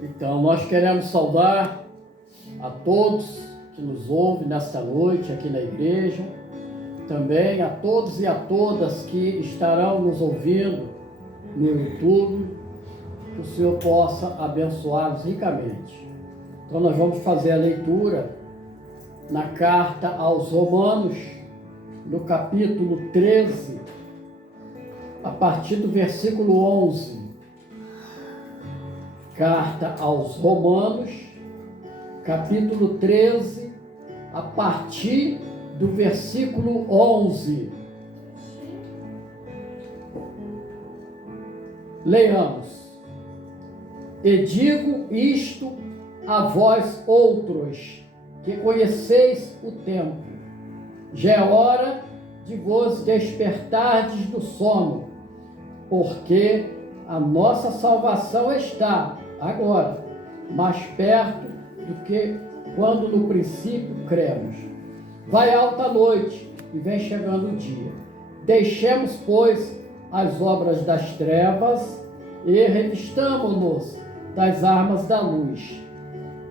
Então, nós queremos saudar a todos que nos ouvem nesta noite aqui na igreja, também a todos e a todas que estarão nos ouvindo no YouTube, que o Senhor possa abençoá-los ricamente. Então, nós vamos fazer a leitura na carta aos Romanos, no capítulo 13, a partir do versículo 11. Carta aos Romanos, capítulo 13, a partir do versículo 11. Leiamos. E digo isto a vós outros, que conheceis o tempo. Já é hora de vos despertardes do sono, porque a nossa salvação está agora mais perto do que quando no princípio cremos. Vai alta a noite e vem chegando o dia. Deixemos, pois, as obras das trevas e revistamo-nos das armas da luz.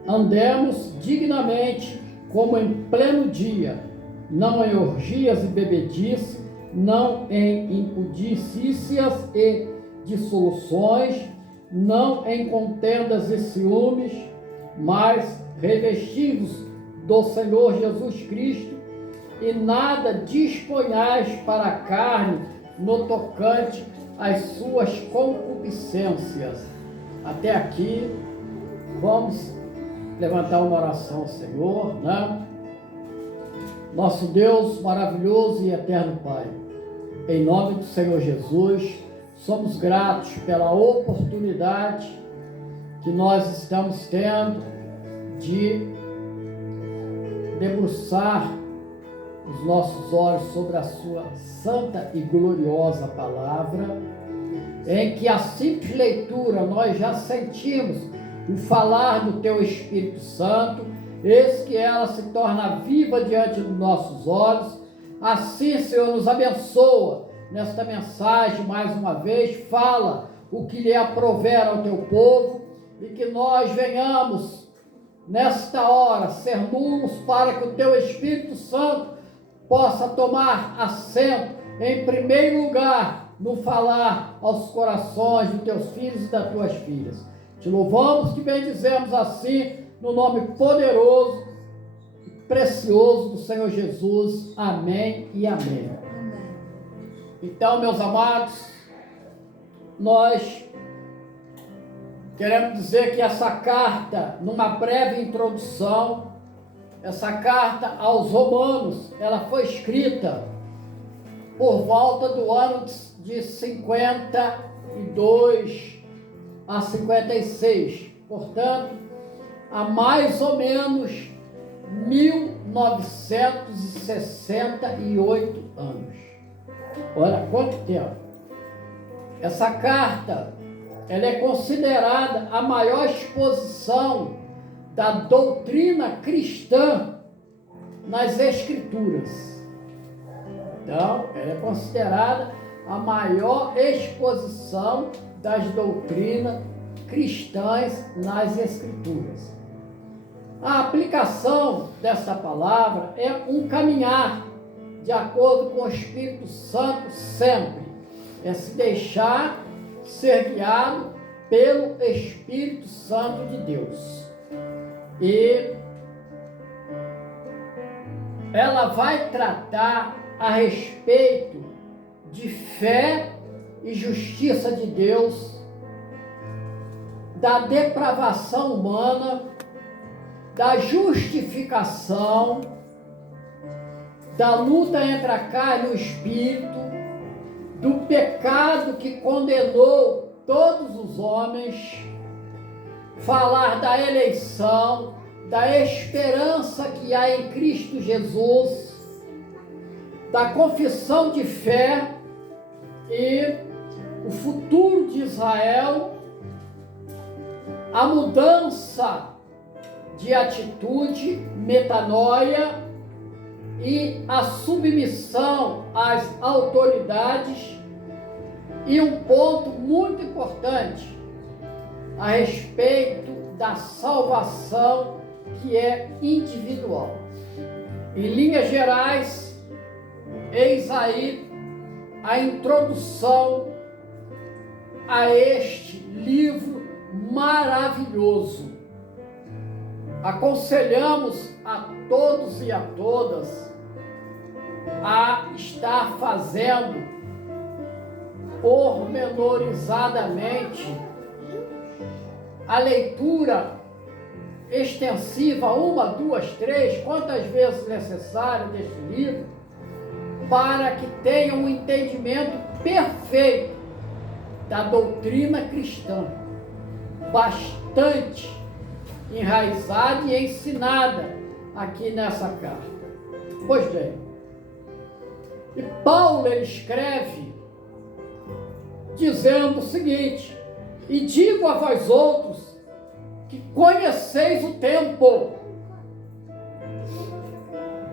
Andemos dignamente como em pleno dia, não em orgias e bebedice, não em impudicícias e dissoluções, não em contendas e ciúmes, mas revestidos do Senhor Jesus Cristo, e nada disponhais para a carne no tocante às suas concupiscências. Até aqui, vamos levantar uma oração ao Senhor, né? Nosso Deus maravilhoso e eterno Pai, em nome do Senhor Jesus, somos gratos pela oportunidade que nós estamos tendo de debruçar os nossos olhos sobre a sua santa e gloriosa palavra, em que a simples leitura nós já sentimos o falar do Teu Espírito Santo, eis que ela se torna viva diante dos nossos olhos. Assim, Senhor, nos abençoa nesta mensagem mais uma vez, fala o que lhe aprouver ao Teu povo, e que nós venhamos nesta hora ser nulos para que o Teu Espírito Santo possa tomar assento em primeiro lugar no falar aos corações dos Teus filhos e das Tuas filhas. Te louvamos, te bendizemos assim, no nome poderoso e precioso do Senhor Jesus. Amém e amém. Então, meus amados, nós queremos dizer que essa carta, numa breve introdução, essa carta aos Romanos, ela foi escrita por volta do ano de 52 a 56, portanto, há mais ou menos 1968 anos. Olha quanto tempo. Essa carta, ela é considerada a maior exposição da doutrina cristã nas Escrituras. Então, ela é considerada a maior exposição das doutrinas cristãs nas Escrituras. A aplicação dessa palavra é um caminhar de acordo com o Espírito Santo sempre. É se deixar ser guiado pelo Espírito Santo de Deus. E ela vai tratar a respeito de fé e justiça de Deus, da depravação humana, da justificação, da luta entre a carne e o espírito, do pecado que condenou todos os homens, falar da eleição, da esperança que há em Cristo Jesus, da confissão de fé e o futuro de Israel, a mudança de atitude, metanoia e a submissão às autoridades. E um ponto muito importante, a respeito da salvação que é individual. Em linhas gerais, eis aí a introdução a este livro maravilhoso. Aconselhamos a todos e a todas a estar fazendo pormenorizadamente a leitura extensiva, 1, 2, 3, quantas vezes necessário deste livro, para que tenha um entendimento perfeito da doutrina cristã, bastante enraizada e ensinada aqui nessa carta. Pois bem, e Paulo ele escreve dizendo o seguinte: e digo a vós outros que conheceis o tempo.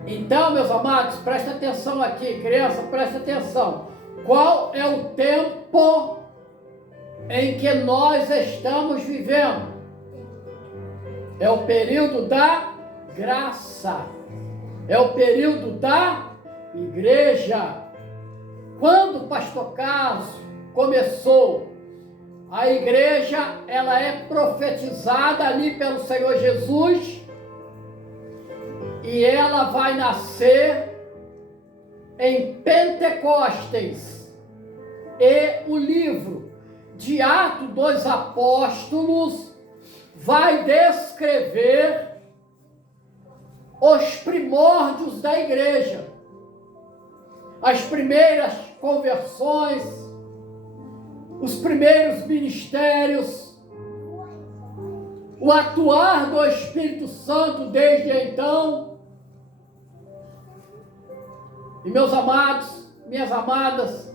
Então, meus amados, presta atenção aqui, criança, presta atenção. Qual é o tempo em que nós estamos vivendo? É o período da graça. É o período da igreja. Quando o pastor Carlos começou, a igreja, ela é profetizada ali pelo Senhor Jesus e ela vai nascer em Pentecostes. E o livro de Atos dos Apóstolos vai descrever os primórdios da igreja, as primeiras conversões, os primeiros ministérios, o atuar do Espírito Santo desde então. E meus amados, minhas amadas,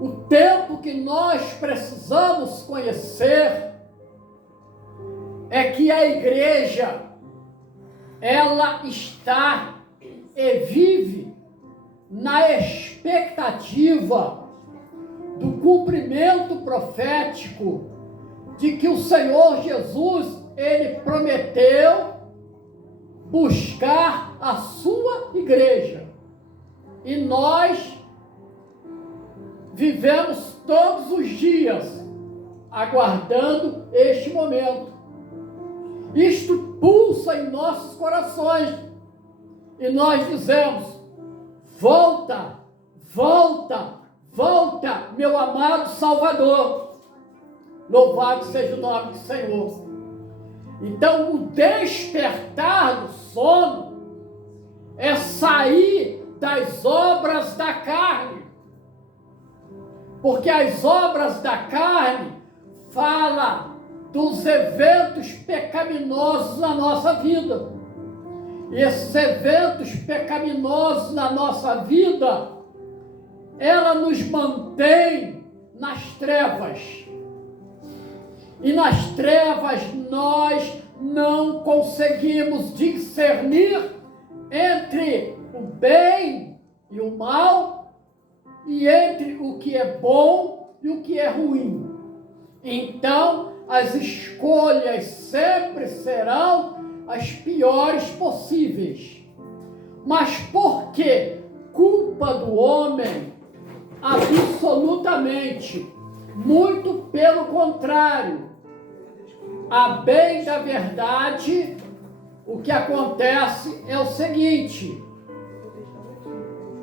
o tempo que nós precisamos conhecer é que a igreja, ela está e vive na expectativa do cumprimento profético de que o Senhor Jesus, ele prometeu buscar a sua igreja. E nós vivemos todos os dias aguardando este momento. Isto pulsa em nossos corações e nós dizemos: volta, volta, volta, meu amado Salvador. Louvado seja o nome do Senhor. Então, o despertar do sono é sair das obras da carne. Porque as obras da carne falam dos eventos pecaminosos na nossa vida. E esses eventos pecaminosos na nossa vida, ela nos mantém nas trevas. E nas trevas nós não conseguimos discernir entre o bem e o mal, e entre o que é bom e o que é ruim. Então, as escolhas sempre serão as piores possíveis. Mas por que culpa do homem? Absolutamente. Muito pelo contrário. A bem da verdade, o que acontece é o seguinte: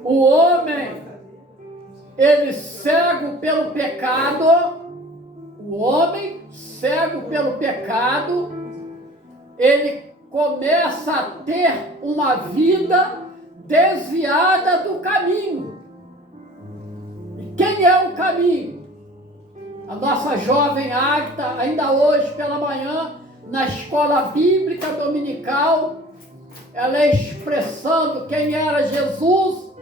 o homem, ele cego pelo pecado, o homem cego pelo pecado, ele começa a ter uma vida desviada do caminho. E quem é o caminho? A nossa jovem Águida, ainda hoje pela manhã, na escola bíblica dominical, ela expressando quem era Jesus,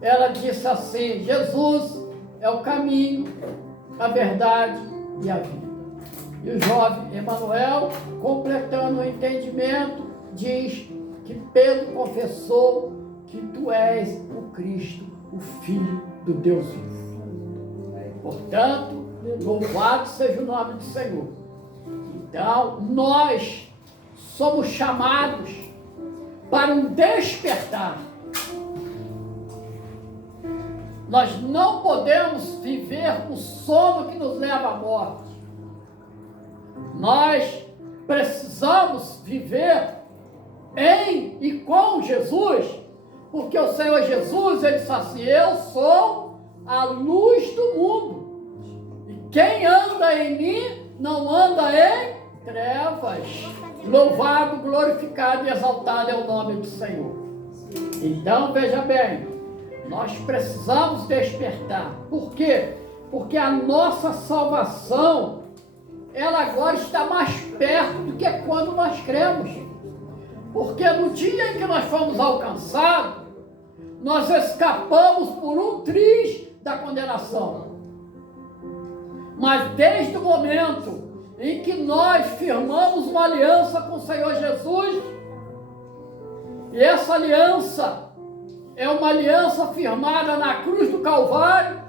ela disse assim: Jesus é o caminho, a verdade e a vida. E o jovem Emanuel, completando o entendimento, diz que Pedro confessou que tu és o Cristo, o Filho do Deus vivo. Portanto, Louvado seja o nome do Senhor. Então, nós somos chamados para um despertar. Nós não podemos viver o sono que nos leva à morte. Nós precisamos viver em e com Jesus, porque o Senhor Jesus, ele disse assim: eu sou a luz do mundo, e quem anda em mim não anda em trevas. Louvado, glorificado e exaltado é o nome do Senhor. Então, veja bem, nós precisamos despertar. Por quê? Porque a nossa salvação, ela agora está mais perto do que quando nós cremos. Porque no dia em que nós fomos alcançados, nós escapamos por um triz da condenação. Mas desde o momento em que nós firmamos uma aliança com o Senhor Jesus, e essa aliança é uma aliança firmada na cruz do Calvário,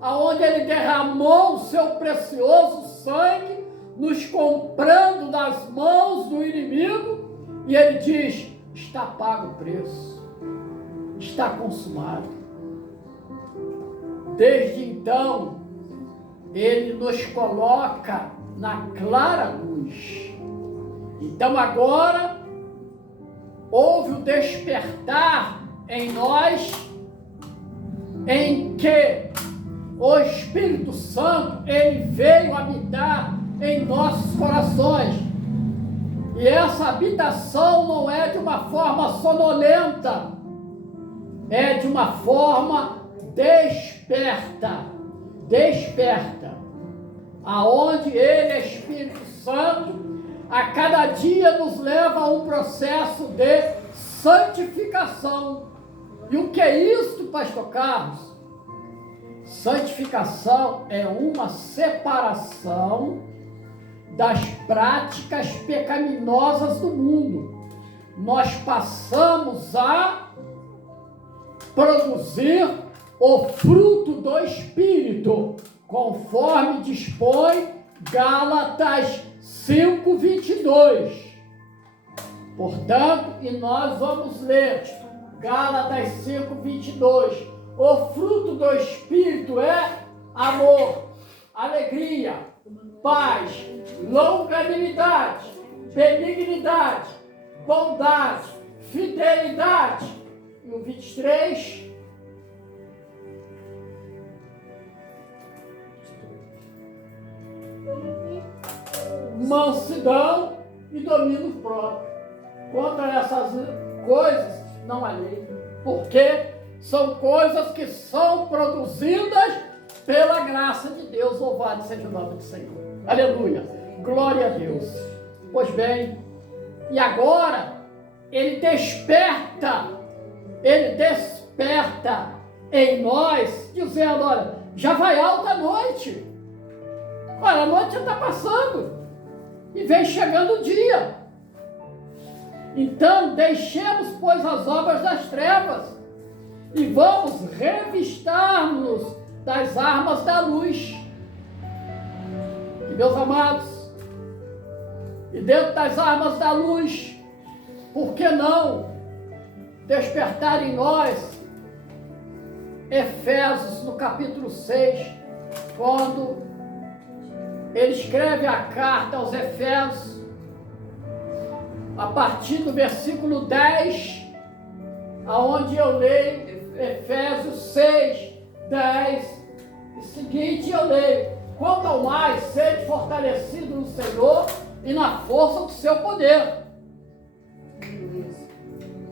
aonde ele derramou o seu precioso sangue, nos comprando das mãos do inimigo, e ele diz: está pago o preço, está consumado. Desde então, ele nos coloca na clara luz. Então agora houve o despertar em nós, em que o Espírito Santo, ele veio habitar em nossos corações. E essa habitação não é de uma forma sonolenta, é de uma forma desperta, aonde ele, Espírito Santo, a cada dia nos leva a um processo de santificação. E o que é isso, pastor Carlos? Santificação é uma separação das práticas pecaminosas do mundo. Nós passamos a produzir o fruto do Espírito, conforme dispõe Gálatas 5:22. Portanto, e nós vamos ler Gálatas 5:22. O fruto do Espírito é amor, alegria, paz, longanimidade, benignidade, bondade, fidelidade. E o 23... mansidão e domínio próprio. Contra essas coisas não há lei, porque são coisas que são produzidas pela graça de Deus. Louvado seja o nome do Senhor. Aleluia, glória a Deus. Pois bem, e agora ele desperta em nós, dizendo: olha, já vai alta a noite. Olha, a noite já está passando e vem chegando o dia. Então, deixemos, pois, as obras das trevas e vamos revistar-nos das armas da luz. E, meus amados, e dentro das armas da luz, por que não despertar em nós Efésios, no capítulo 6, quando ele escreve a carta aos Efésios, a partir do versículo 10, aonde eu leio Efésios 6, 10, e seguinte eu leio: quanto ao mais, sede fortalecido no Senhor e na força do seu poder.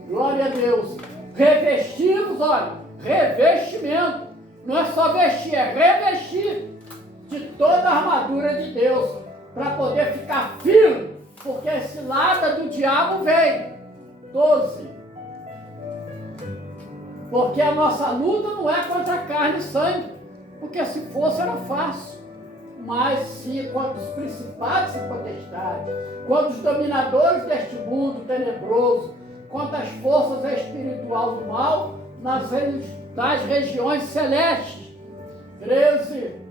Glória a Deus. Revestimos, olha, revestimento. Não é só vestir, é revestir de toda a armadura de Deus, para poder ficar firme, porque a cilada do diabo vem. 12. Porque a nossa luta não é contra carne e sangue, porque se fosse era fácil, mas sim contra os principados e potestades, contra os dominadores deste mundo tenebroso, contra as forças espirituais do mal nas regiões celestes. 13.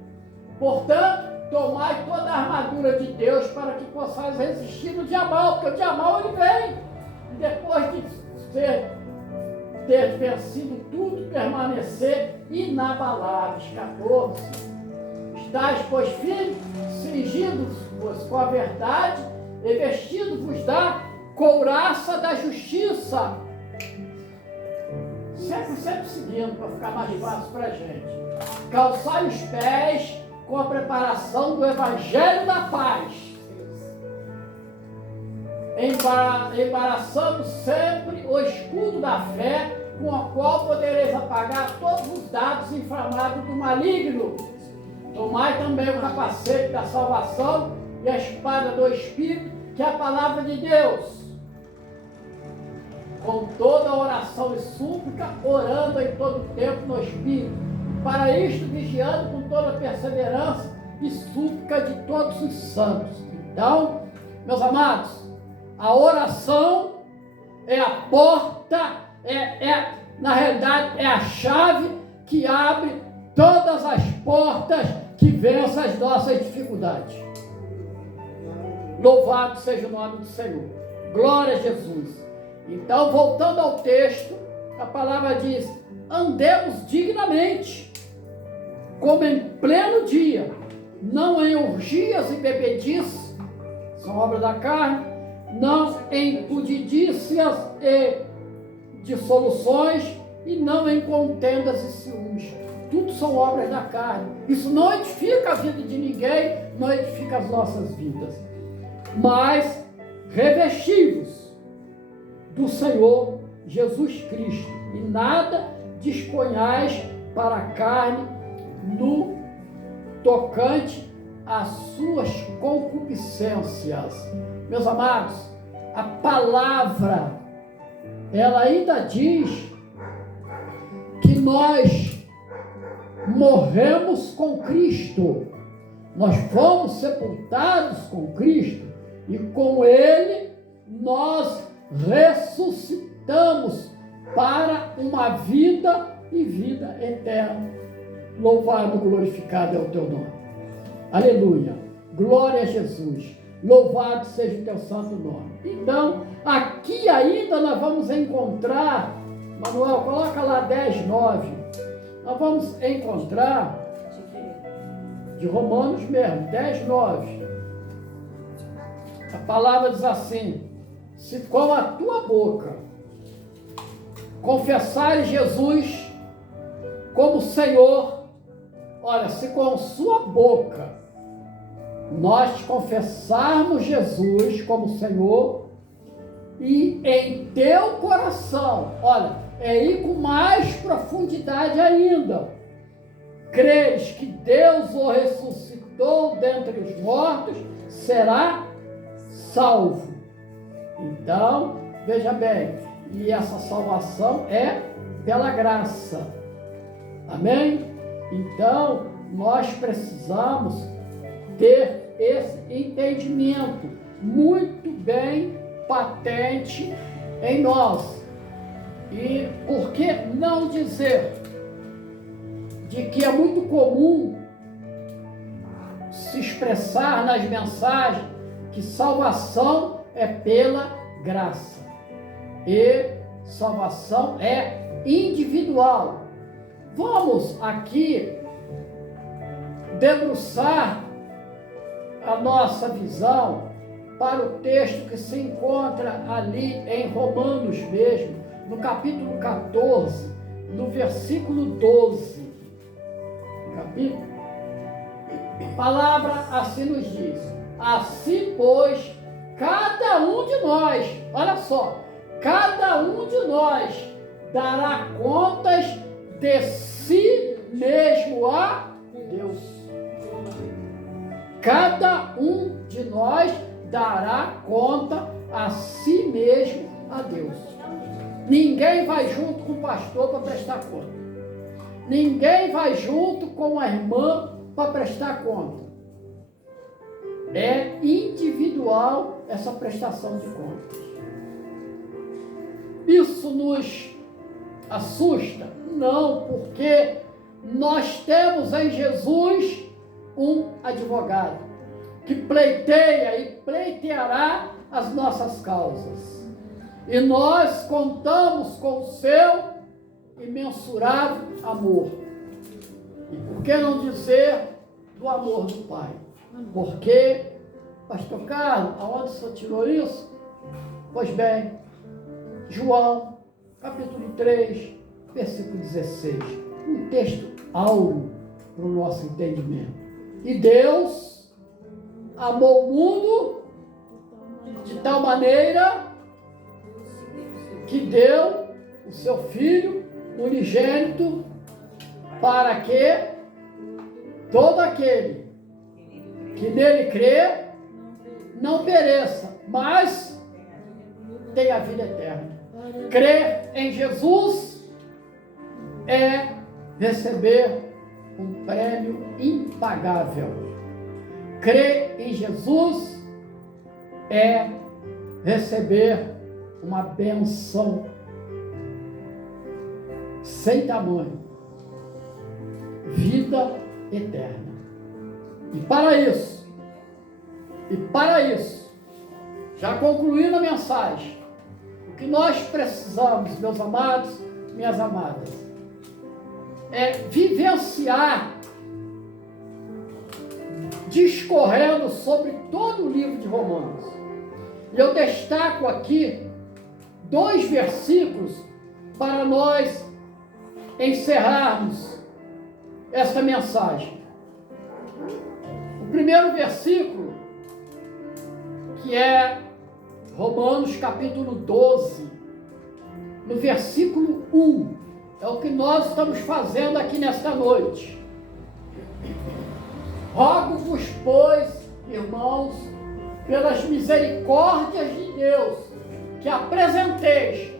Portanto, tomai toda a armadura de Deus para que possais resistir no dia mau, porque o dia mau ele vem. E depois de ter vencido tudo, permanecer inabaláveis. 14. Estais, pois, firmes, cingidos-vos com a verdade e vestidos-vos da couraça da justiça. Sempre seguindo, para ficar mais fácil para a gente. Calçai os pés com a preparação do Evangelho da paz, embaraçando sempre o escudo da fé, com a qual podereis apagar todos os dardos inflamados do maligno. Tomai também o capacete da salvação e a espada do Espírito, que é a palavra de Deus, com toda oração e súplica, orando em todo tempo no Espírito. Para isto, vigiando com toda perseverança e súplica de todos os santos. Então, meus amados, a oração é a porta, na realidade, é a chave que abre todas as portas que vencem as nossas dificuldades. Louvado seja o nome do Senhor. Glória a Jesus. Então, voltando ao texto, a palavra diz: andemos dignamente, como em pleno dia, não em orgias e bebedices, são obras da carne, não em pudidícias e dissoluções, e não em contendas e ciúmes. Tudo são obras da carne. Isso não edifica a vida de ninguém, não edifica as nossas vidas. Mas revestivos do Senhor Jesus Cristo, e nada disponhais para a carne no tocante às suas concupiscências. Meus amados, a palavra, ela ainda diz que nós morremos com Cristo, nós fomos sepultados com Cristo, e com Ele nós ressuscitamos para uma vida e vida eterna. Louvado, glorificado é o teu nome. Aleluia. Glória a Jesus. Louvado seja o teu santo nome. Então, aqui ainda nós vamos encontrar, Manuel, coloca lá 10:9. Nós vamos encontrar, de Romanos mesmo, 10:9. A palavra diz assim: se com a tua boca confessares Jesus como Senhor, olha, se com sua boca nós confessarmos Jesus como Senhor, e em teu coração, olha, é ir com mais profundidade ainda, creres que Deus o ressuscitou dentre os mortos, será salvo. Então, veja bem, e essa salvação é pela graça. Amém? Então, nós precisamos ter esse entendimento muito bem patente em nós. E por que não dizer de que é muito comum se expressar nas mensagens que salvação é pela graça e salvação é individual. Vamos aqui debruçar a nossa visão para o texto que se encontra ali em Romanos mesmo, no capítulo 14, no versículo 12. A palavra assim nos diz: assim, pois, cada um de nós, olha só, cada um de nós dará contas de si mesmo a Deus. Cada um de nós dará conta a si mesmo a Deus. Ninguém vai junto com o pastor para prestar conta. Ninguém vai junto com a irmã para prestar conta. É individual essa prestação de contas. Isso nos assusta? Não, porque nós temos em Jesus um advogado que pleiteia e pleiteará as nossas causas. E nós contamos com o seu imensurável amor. E por que não dizer do amor do Pai? Porque, pastor Carlos, aonde o senhor tirou isso? Pois bem, João, capítulo 3, versículo 16. Um texto áureo para o nosso entendimento. E Deus amou o mundo de tal maneira que deu o seu Filho unigênito para que todo aquele que nele crê não pereça, mas tenha a vida eterna. Crer em Jesus é receber um prêmio impagável. Crer em Jesus é receber uma bênção sem tamanho, vida eterna. E para isso, já concluindo a mensagem, o que nós precisamos, meus amados, minhas amadas, é vivenciar, discorrendo sobre todo o livro de Romanos. E eu destaco aqui 2 versículos para nós encerrarmos esta mensagem. O primeiro versículo, que é Romanos capítulo 12, no versículo 1, é o que nós estamos fazendo aqui nesta noite. Rogo-vos, pois, irmãos, pelas misericórdias de Deus, que apresenteis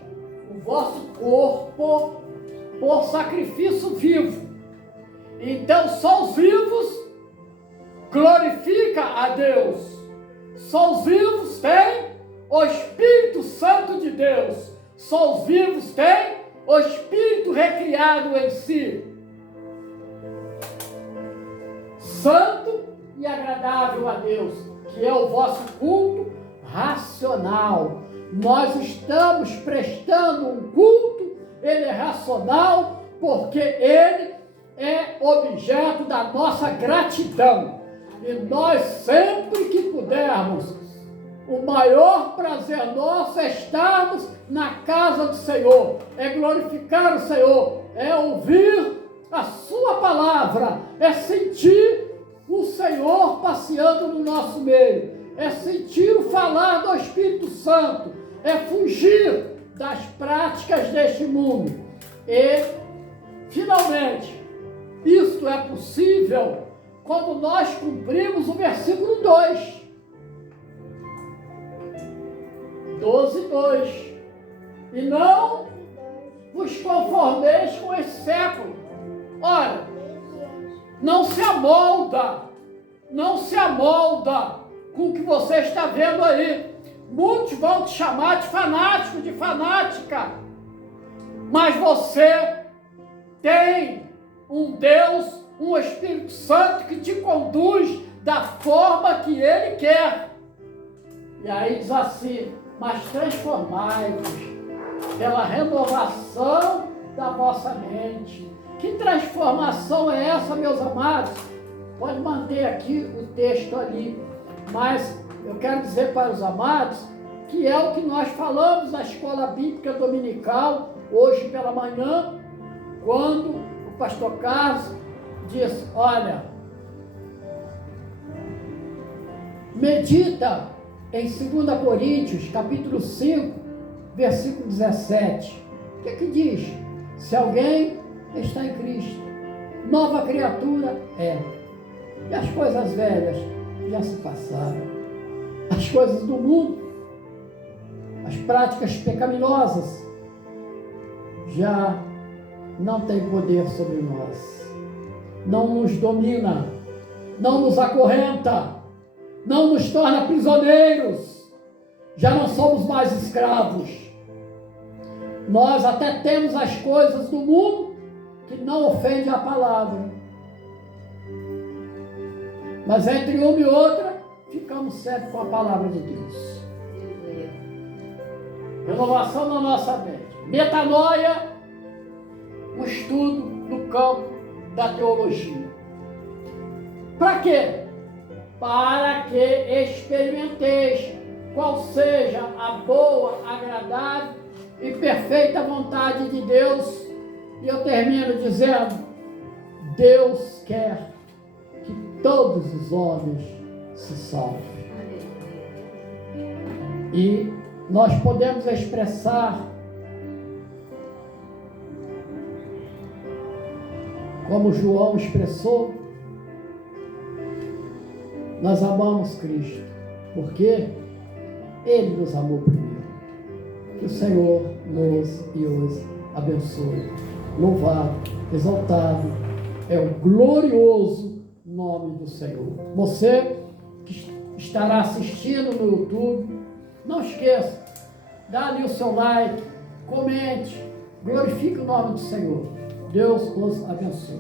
o vosso corpo por sacrifício vivo. Então, só os vivos glorifica a Deus. Só os vivos têm o Espírito Santo de Deus. Só os vivos têm o Espírito recriado em si. Santo e agradável a Deus, que é o vosso culto racional. Nós estamos prestando um culto, ele é racional, porque ele é objeto da nossa gratidão. E nós, sempre que pudermos, o maior prazer nosso é estarmos na casa do Senhor, é glorificar o Senhor, é ouvir a sua palavra, é sentir o Senhor passeando no nosso meio, é sentir o falar do Espírito Santo, é fugir das práticas deste mundo. E, finalmente, isto é possível quando nós cumprimos o versículo 2. 12:2. E não vos conformeis com esse século. Ora, não se amolda com o que você está vendo aí. Muitos vão te chamar de fanático, de fanática, mas você tem um Deus, um Espírito Santo que te conduz da forma que Ele quer. E aí diz assim: mas transformai-vos pela renovação da vossa mente. Que transformação é essa, meus amados? Pode manter aqui o texto ali, mas eu quero dizer para os amados que é o que nós falamos na escola bíblica dominical, hoje pela manhã, quando o pastor Carlos diz: olha, medita em 2 Coríntios, capítulo 5, versículo 17. O que diz? Se alguém está em Cristo, nova criatura é. E as coisas velhas já se passaram. As coisas do mundo, as práticas pecaminosas, já não têm poder sobre nós. Não nos domina, não nos acorrenta, não nos torna prisioneiros. Já não somos mais escravos. Nós até temos as coisas do mundo que não ofendem a palavra. Mas entre uma e outra, ficamos sempre com a palavra de Deus. Renovação na nossa mente. Metanoia, um estudo no campo da teologia. Para quê? Para que experimenteis qual seja a boa, agradável e perfeita vontade de Deus. E eu termino dizendo, Deus quer que todos os homens se salvem. E nós podemos expressar como João expressou, nós amamos Cristo, porque Ele nos amou primeiro. Que o Senhor nos e os abençoe. Louvado, exaltado é o glorioso nome do Senhor. Você que estará assistindo no YouTube, não esqueça, dá ali o seu like, comente, glorifique o nome do Senhor. Deus os abençoe.